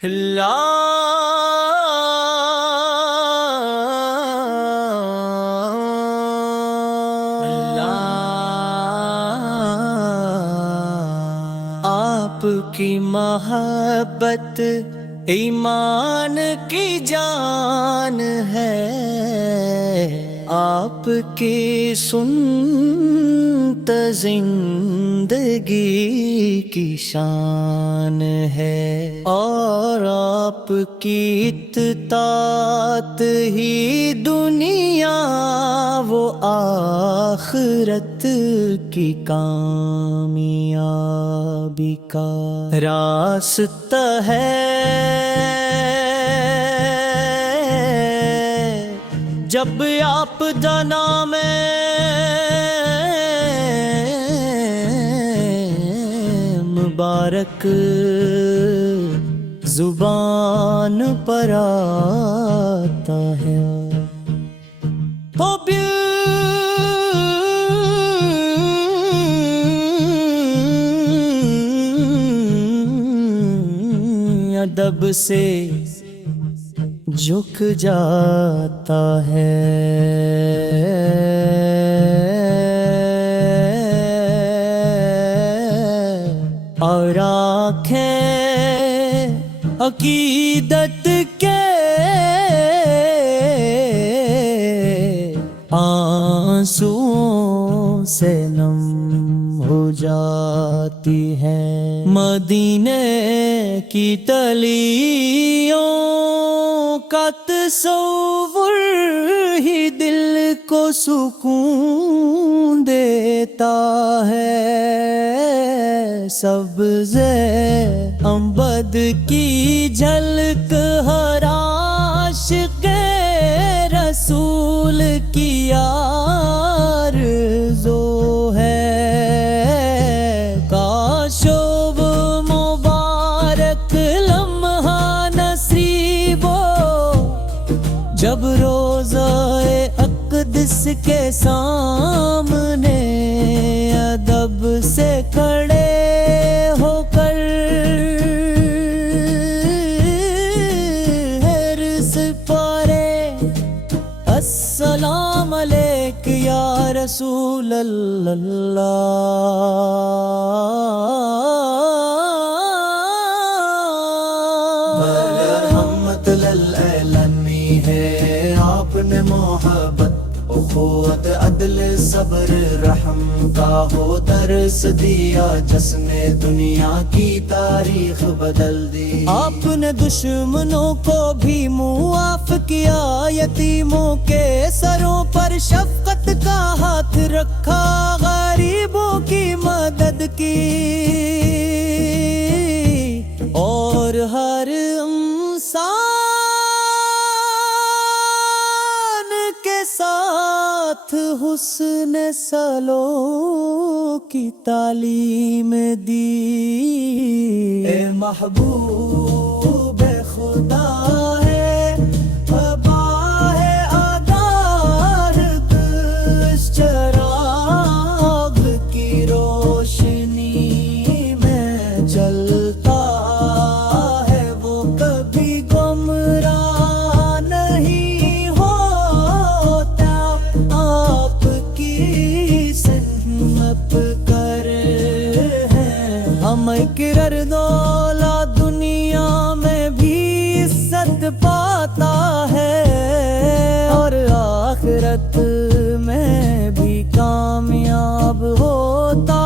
آپ کی محبت ایمان کی جان ہے، آپ کی سنت زندگی کی شان ہے، اور آپ کی اطاعت ہی دنیا وہ آخرت کی کامیابی کا راستہ ہے۔ جب آپ دا نام مبارک زبان پر آتا ہے، تو ادب سے جھک جاتا ہے، اور آنکھیں عقیدت کے آنسوؤں سے نم ہو جاتی ہیں۔ مدینے کی تلیوں کا تصور ہی دل کو سکون دیتا ہے، سبز امبد کی جھلک ہر عاشق رسول کی آرزو ہے، کاش وہ مبارک لمحہ نصیب ہو جب روضہ اقدس کے سامنے ادب سے کھڑے ہو کر عرض پارے السلام علیک یا رسول اللہ۔ رحمت للعالمین ہے آپ نے محبت اخوت عدل صبر رحم کا ہو درس دیا، جس نے دنیا کی تاریخ بدل دی۔ آپ نے دشمنوں کو بھی معاف کیا، یتیموں کے سروں پر شفقت کا ہاتھ رکھا، غریبوں کی مدد کی، اور ہر انسان کے ساتھ حسن سلوک کی تعلیم دی۔ اے محبوب خدا ہے اباہ آدار، اس چراغ کی روشنی میں جلتا ہے، وہ کبھی گمراہ نہیں ہوتا، آپ کی سہمت کر ہیں ہم اقرار دولا دنیا میں بھی عزت پاتا ہے، اور آخرت میں بھی کامیاب ہوتا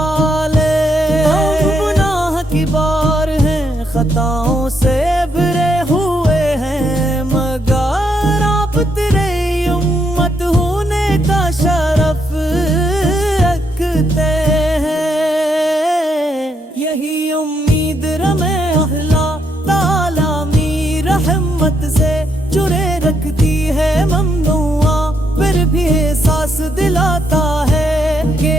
لے۔ ہم گناہ کی بار ہیں، خطاؤں سے بھرے ہوئے ہیں، مگر آپ تیرے امت ہونے کا شرف رکھتے ہیں، یہی امید رمے اہلا تعالیٰ می رحمت سے جڑے رکھتی ہے ممنوعہ، پھر بھی احساس دلاتا ہے کہ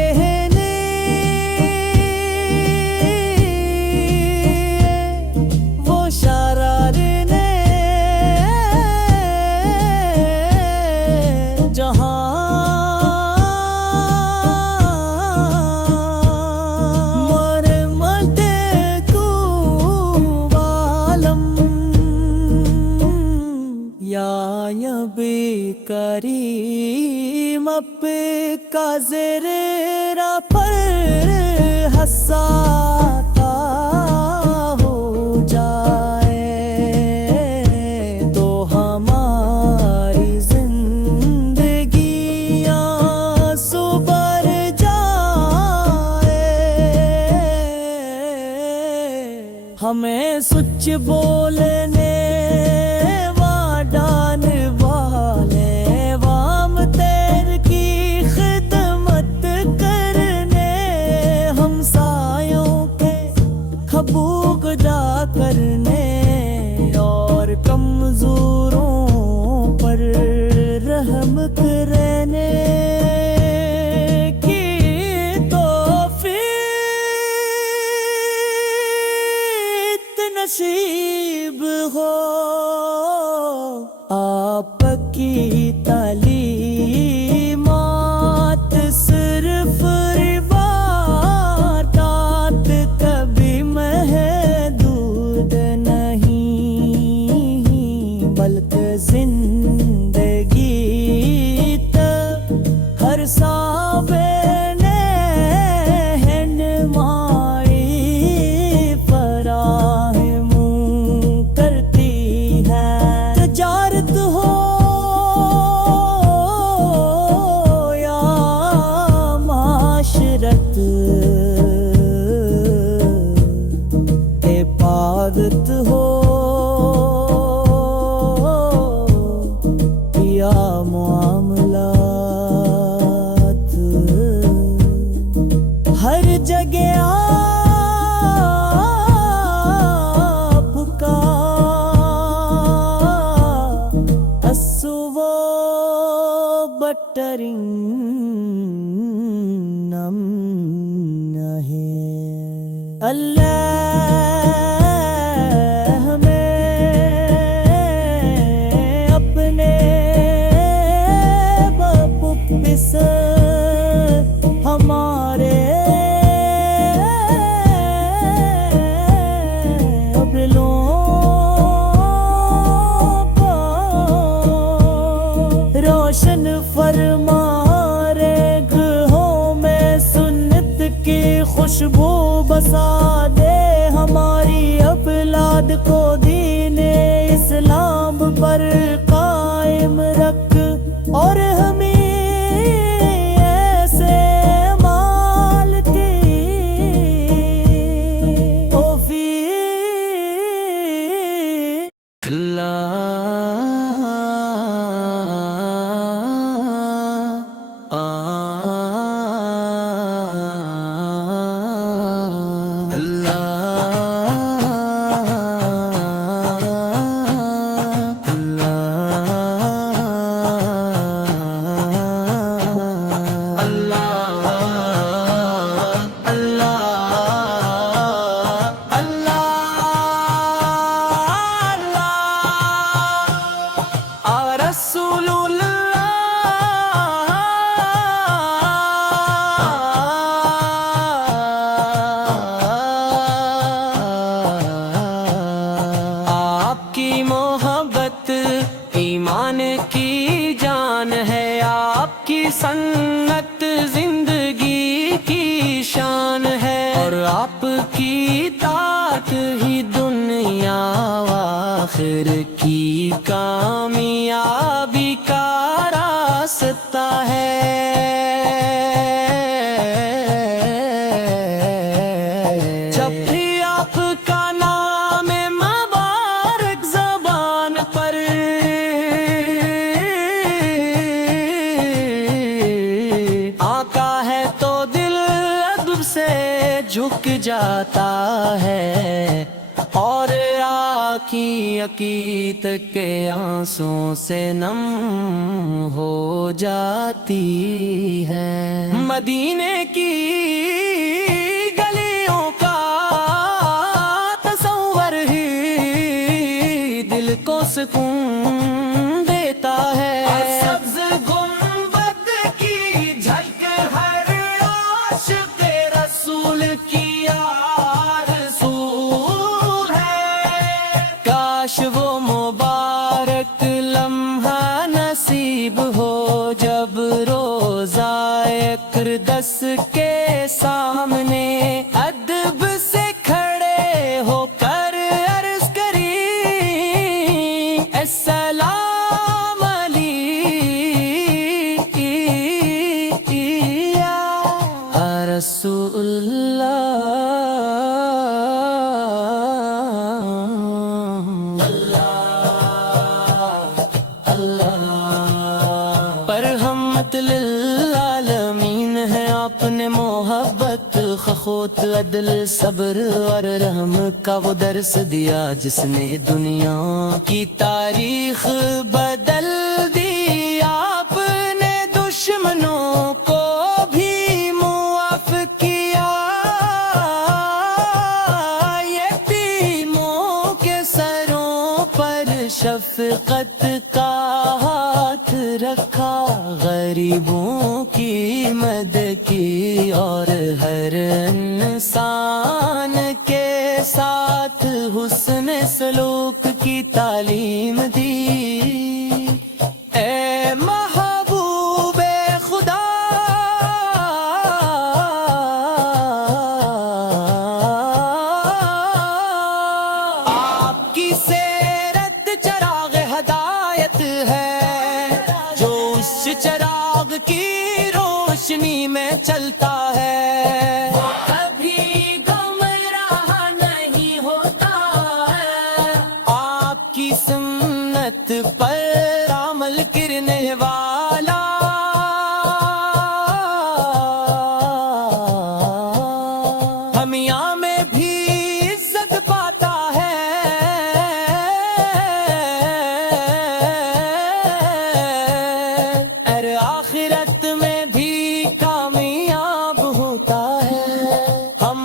وہ شرار نے نبی کریم اب کا زیرہ پر حساتا ہو جائے تو ہماری زندگیاں سبر جائے ہمیں سچ بولنے کرنے اور کمزوروں پر رحم کرنے کی توفیق نصیب ہو آپ کی تعلیمات صرف روایات کبھی بلکہ زندگی ہر سابنے رہنمائی فراہم کرتی ہے تجارت ہو یا معاشرت عبادت ہو معاملات ہر جگہ آپ کا اسو بٹرنم ہے اللہ ہمیں اپنے ہمارے ابلوں کو روشن فرما گھروں میں سنت کی خوشبو بسا دے ہماری اولاد کو دین اسلام پر قائم رکھ اور ہمیں سنت زندگی کی شان ہے اور آپ کی طاعت ہی دنیا و آخر کی کامیابی کا راستہ ہے جب بھی آپ کا نام مبارک زبان پر جھک جاتا ہے اور آنکھیں عقیدت کے آنسوں سے نم ہو جاتی ہے مدینے کی گلیوں کا تصور ہی دل کو سکون دیتا ہے سبز گنبد کی جھلک ہر عاشق رسول کی آرزو ہے کاش وہ مبارک لمحہ ہوت عدل صبر اور رحم کا وہ درس دیا جس نے دنیا کی تاریخ بدل دی. آپ نے دشمنوں کو بھی معاف کیا. یتیموں کے سروں پر شفقت کا ہاتھ رکھا. غریبوں کی مدد کی اور ہر انسان کے ساتھ حسن سلوک کی تعلیم دی. اے محبوب خدا آپ کی سیرت چراغ ہدایت ہے جو اس چراغ کی روشنی میں چلتا ہے. وہ کبھی گمراہ نہیں ہوتا ہے. آپ کی سنت پر عمل کرنے والا ہمیاں میں بھی عزت پاتا ہے. اور آخرت میں بھی کامیاب ہوتا ہے. ہم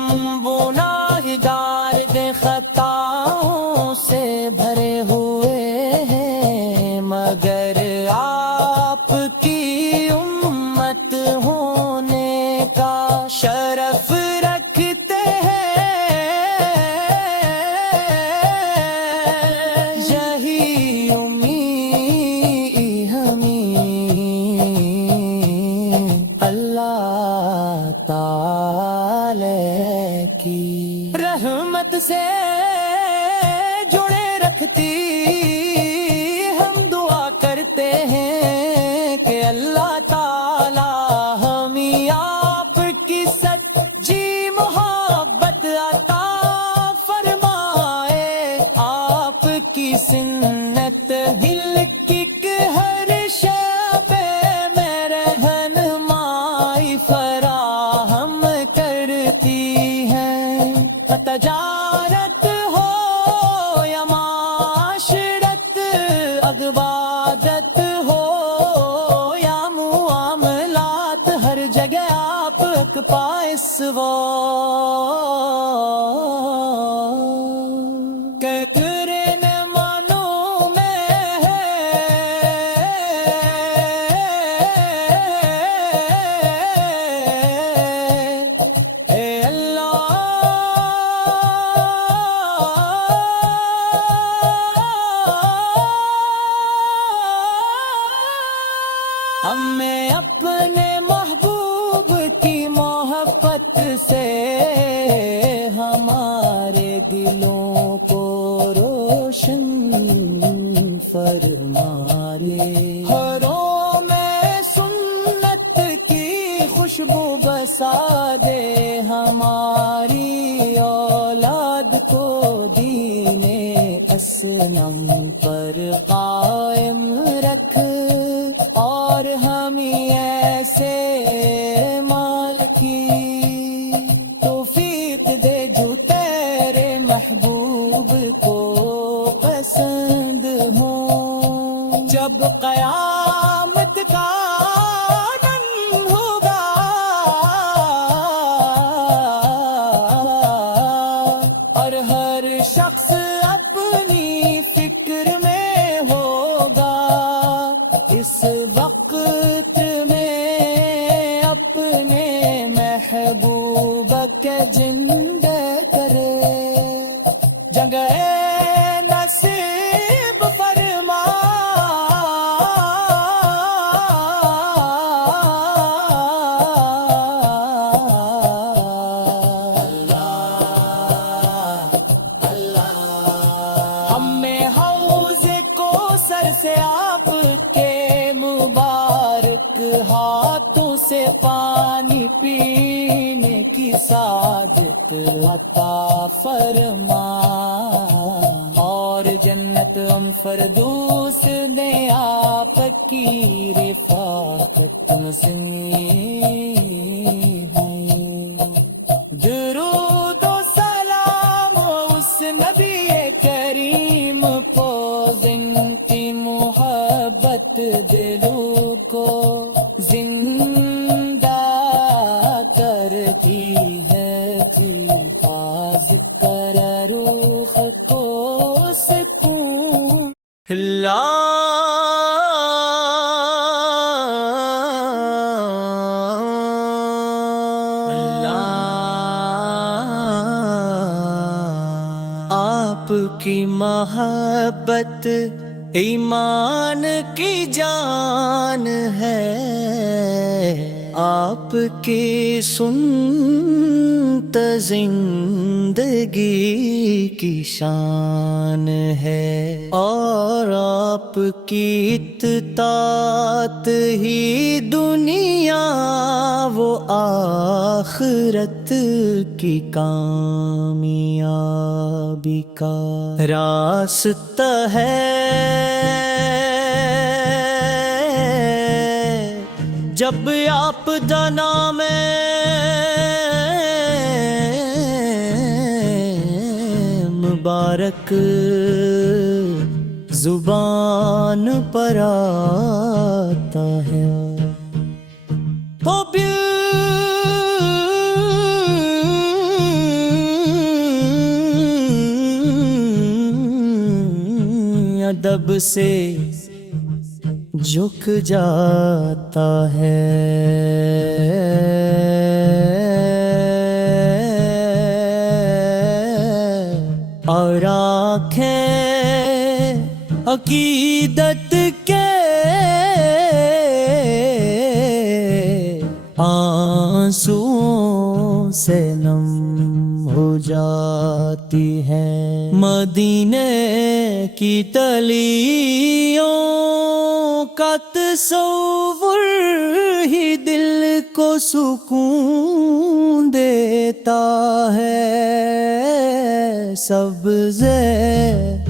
گناہگار بے خطاؤں سے بھرے ہوئے ہیں مگر آپ کی امت ہونے کا شرف رکھتے ہیں. یہی امید ہمیں اللہ تعالی کی رحمت سے جڑے رکھتی. ہم دعا کرتے ہیں کہ اللہ تعالی ہمیں آپ کی سچی محبت عطا فرمائے. آپ کی سنت ہل کک ہر شب میں رہنمائی فراہم کرتی ہے. تجارت ہو یا معاشرت، عبادت ہو یا معاملات، ہر جگہ آپ کا پائسوا کرن مانو میں ہے. اے اللہ ہمیں اپنے محبوب کی محبت سے ہمارے دلوں کو روشن فرمائے. گھروں میں سنت کی خوشبو بسا دے. ہماری اولاد کو دین اسلم پر قائم رکھ اور ہمیں ایسے مال کی توفیق دے جو تیرے محبوب کو پسند ہوں. جب قیامت کا دن ہوگا اور ہر شخص اپنی فکر میں ہوگا، اس وقت میں اپنے محبوب کے زندہ کرے. جگہ نصیب فرما ہمیں حوض کوثر سے آپ کے مبارک ہاتھوں سے پانی پینے کی سعادت عطا فرما. اور جنت فردوس نے آپ کی رفاقت نصیب ہے. روزن کی محبت دلوں کو زندہ کرتی ہے، جہاز کر روح کو سکون آپ کی محبت ایمان کی جان ہے، آپ کی سنت زندگی کی شان ہے، اور آپ کی اطاعت ہی دنیا وہ آخرت کی کامیابی کا راستہ ہے۔ جب آپ دا نام مبارک زبان پر آتا ہے، تو ادب سے جھک جاتا ہے، اور آنکھیں عقیدت کے آنسوؤں سے نم ہو جاتی ہیں، مدینے کی تلیوں کا تصور ہی دل کو سکون دیتا ہے، سبز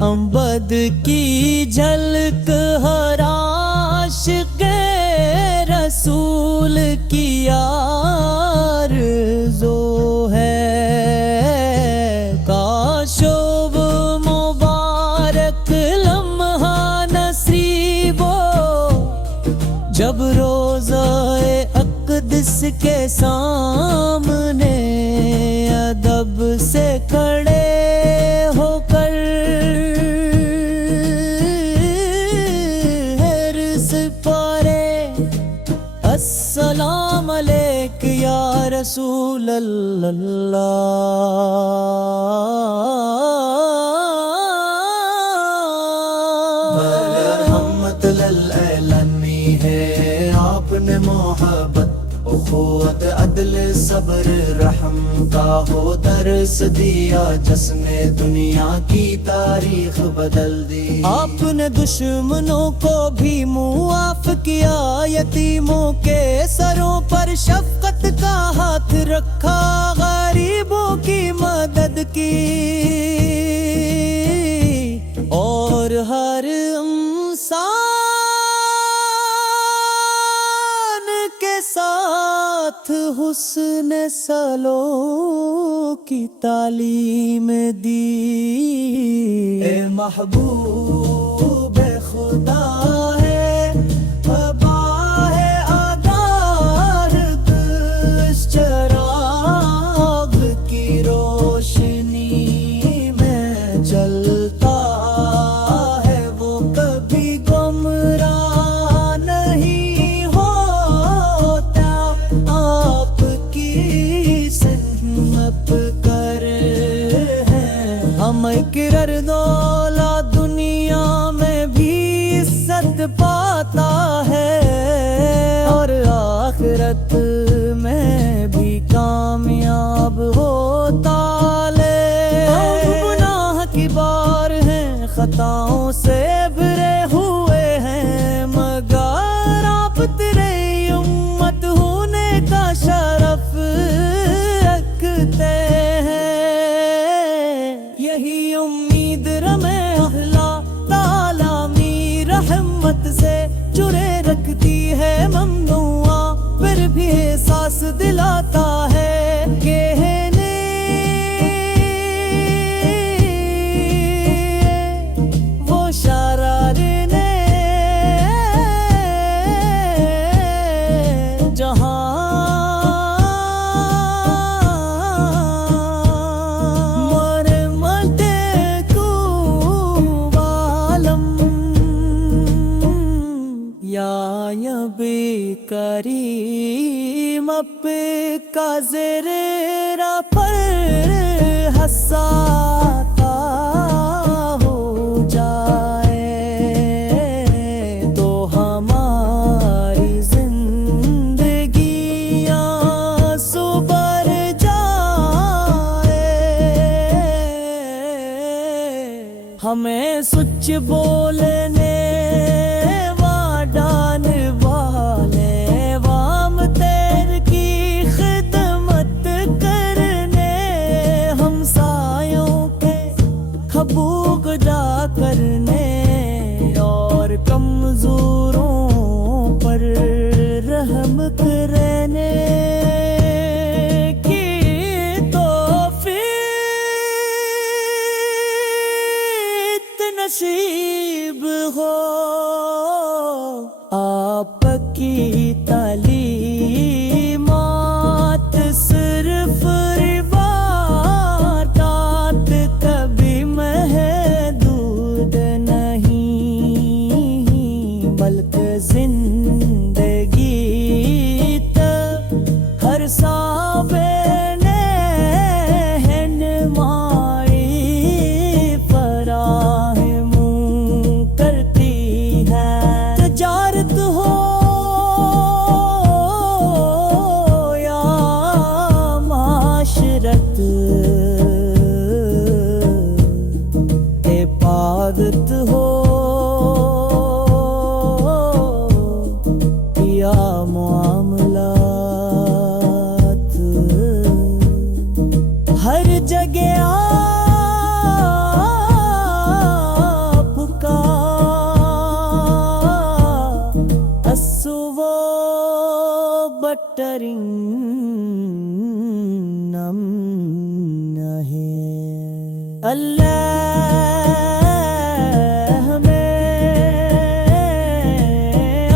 امبد کی جھلک ہر عاشق رسول کی آرزو ہے، کاش وہ مبارک لمحہ نصیب ہو جب روضہ اقدس کے سامنے ادب سے کھڑے ہو کر حرص پارے السلام علیک یا رسول اللہ۔ رحمت للعالمین ہے آپ نے محبت، اخوت، عدل، صبر، رحم کا ہو درس دیا، جس نے دنیا کی تاریخ بدل دی۔ آپ نے دشمنوں کو بھی معاف کیا، یتیموں کے سروں پر شفقت کا ہاتھ رکھا، غریبوں کی مدد کی، اور ہر انسان کے ساتھ حسن سلوک کی تعلیم دی۔ اے محبوب خدا ہے، ابا ہے آدار، اس چراغ کی روشنی میں چلتا ہے، وہ کبھی گمراہ نہیں ہوتا، آپ کی سنت کر ہیں ہم کرر دولا، دنیا میں بھی عزت پاتا ہے، اور آخرت میں بھی کامیاب ہوتا لے۔ ہم گناہ کی بار ہیں، خطاؤں سے بھرے ہوئے ہیں، مگر آپ تیرے امت ہونے کا شرف رکھتے ہیں، یہی امید رمے اہلا تعالی می رحمت سے جڑے رکھتی ہے ممنوعہ، پھر بھی احساس دلاتا ہے کہنے وہ شار کریم اب کا زیرہ پر حساتا ہو جائے تو ہماری زندگیاں سبر جائے ہمیں سچ بولنے وعدان والے وام تیر کی خدمت کرنے ہمسایوں کے حقوق ادا کرنے اور کمزوروں پر رحم کرنے کی توفیق نصیب ہو آپ کی تعلیمات صرف روایات کبھی محدود نہیں بلکہ زندگی تک ہر صحابہ نے رہنمائی فراہم کرتی ہے تجارت ہو یا معاشرت عبادت ہو یا معاملات ہر جگہ آپ کا اسو بٹرنگ ہے اللہ ہمیں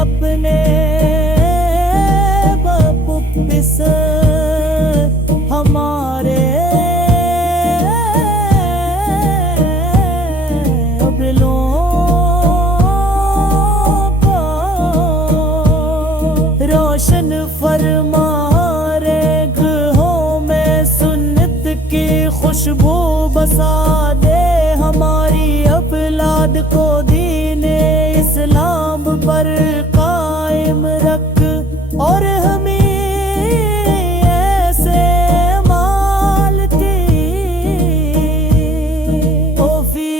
اپنے بپ سے ہمارے دلوں کو روشن فرما سنت کی خوشبو بسا دے ہماری اولاد کو دین اسلام پر قائم رکھ اور ہمیں ایسے مال کی توفیق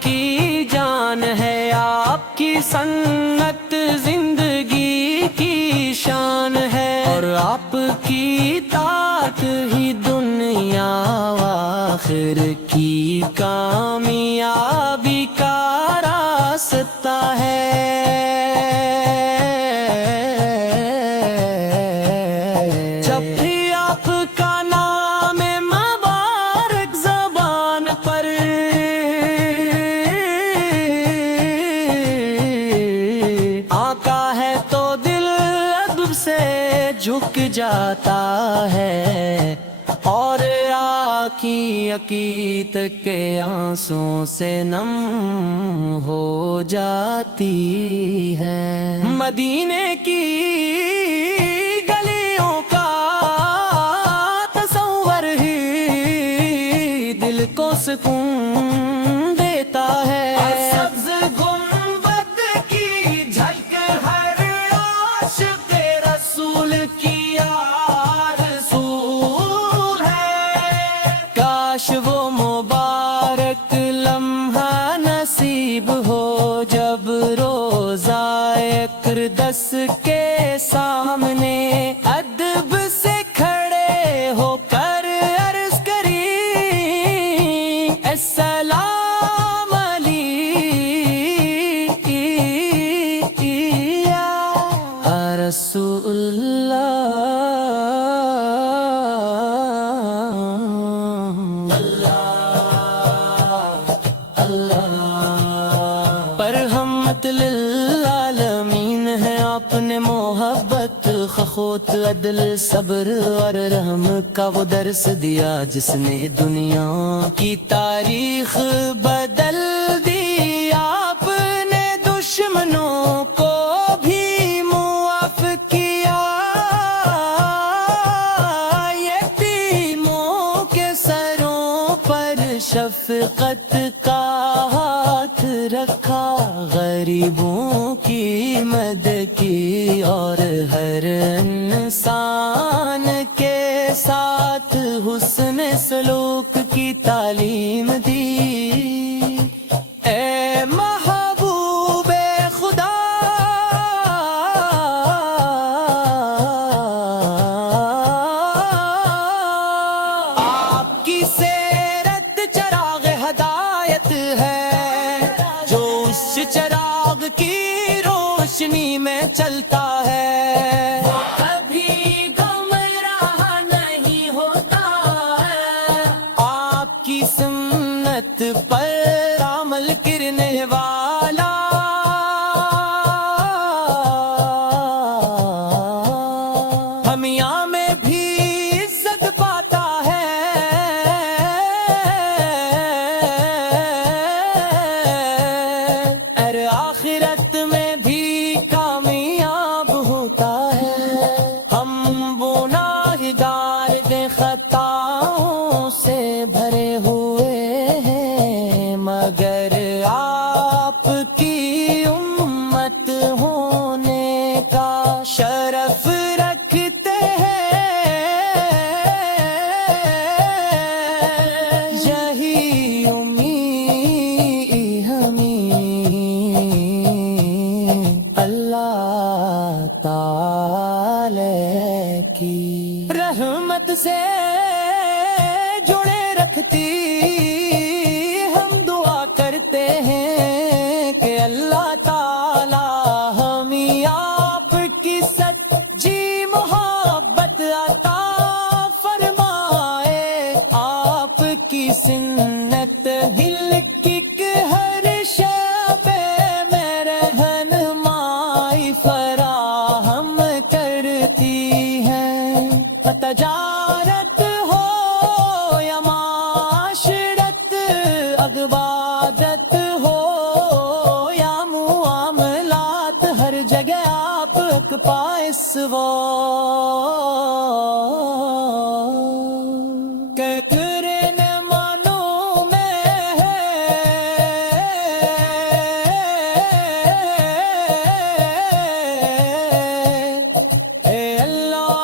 کی جان ہے آپ کی سنت زندگی کی شان ہے اور آپ کی طاعت ہی دنیا و آخر کی کامیابی کا راستہ ہے جب بھی آپ کا نام مبارک زبان پر آقا ہے تو دل ادب سے جھک جاتا ہے اور آنکھی عقیدت کے آنسوں سے نم ہو جاتی ہے مدینے کی گلیوں کا تصور ہی دل کو سکون دیتا ہے سبز گنبد کی جھلک ہر عاشق رسول کی کاش وہ مبارک لمحہ نصیب اخوت عدل صبر اور رحم کا وہ درس دیا جس نے دنیا کی تاریخ بدل دی. آپ نے دشمنوں کو بھی معاف کیا. یتیموں کے سروں پر شفقت کا ہاتھ رکھا. غریبوں کی مدد کی اور ہر انسان کے ساتھ حسن سلوک کی تعلیم دی. اے محبوب خدا آپ کی سیرت چراغ ہدایت ہے جو اس چراغ کی روشنی میں چلتا ہے. وہ کبھی گمراہ نہیں ہوتا ہے. آپ کی سنت پر عمل کرنے والا ہمیاں میں بھی عزت پاتا ہے. اور آخرت میں بھی کامیاب ہوتا ہے. ہم گناہگار بے خطاؤں سے بھرے ہوئے ہیں مگر آپ کی امت ہونے کا شرف رکھتے ہیں. یہی امید ہمیں اللہ تعالی کی رحمت سے جڑے رکھتی. ہم دعا کرتے ہیں کہ اللہ تعالی ہمیں آپ کی سچی محبت عطا فرمائے. آپ کی سنت ہل کی ہر شعبے میں رہنمائی فراہم کرتی ہے. تجارت ہو یا معاشرت، عبادت ہو یا معاملات، ہر جگہ آپ پائس وہ کرنے مانو میں ہے. اے اللہ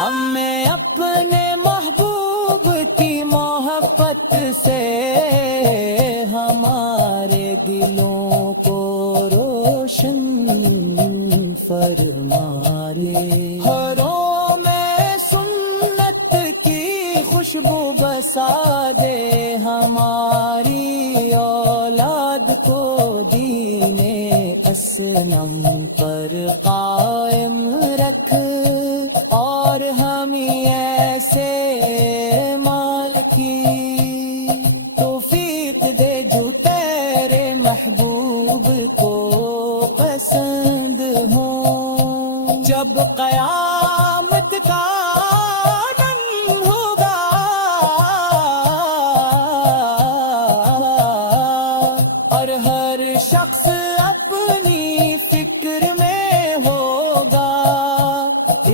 ہمیں اپنے محبوب کی محبت سے ہمارے دلوں کو روشن فرمائے. گھروں میں سنت کی خوشبو بسا دے. ہماری اولاد کو دین اسلم پر قائم رکھ اور ہمیں ایسے مال کی توفیق دے جو تیرے محبوب کو پسند ہوں. جب قیامت کا دن ہوگا اور ہر شخص اپنی فکر میں ہوگا،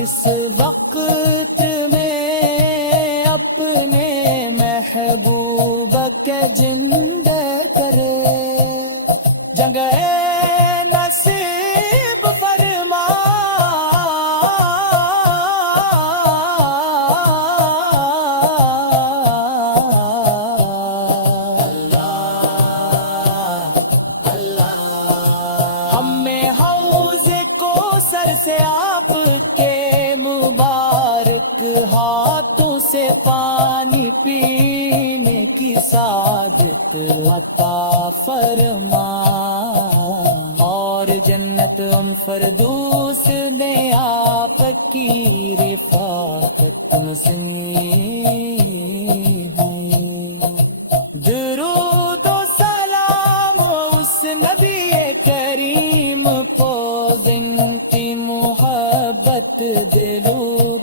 اس وقت میں اپنے محبوب کے زندہ کرے. جگہ نصیب فرما ہمیں حوض کو سر سے آپ کے مبارک ہاتھوں سے پانی پینے کی سعادت عطا فرما. اور جنت فردوس نے آپ کی رفاقت نصیب ہے. پوز ان کی محبت دلوں